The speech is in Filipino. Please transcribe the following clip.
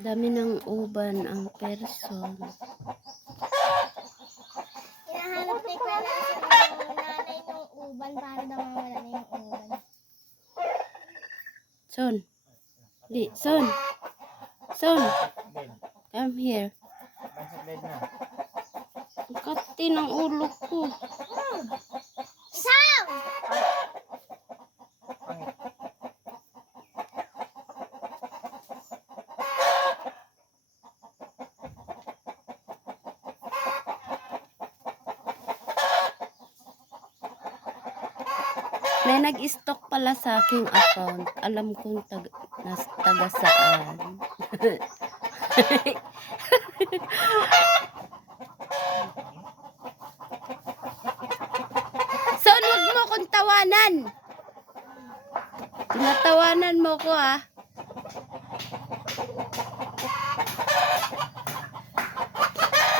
Dami ng uban ang person. Hinahanap ni Kuya Nelson yung nanay ng uban para daw mawala na yung uban. Son. Son. Son. Come here. Ang kati ng ulo ko. Isang! May nag-stalk pala sa aking account. Alam kong taga saan. Son, huwag mo kong tawanan. Tinatawanan mo ko, ah.